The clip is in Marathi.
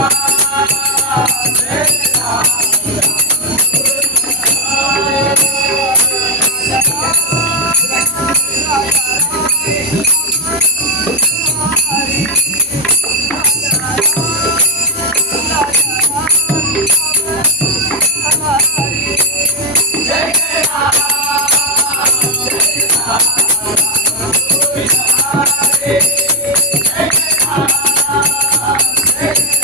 Yeah.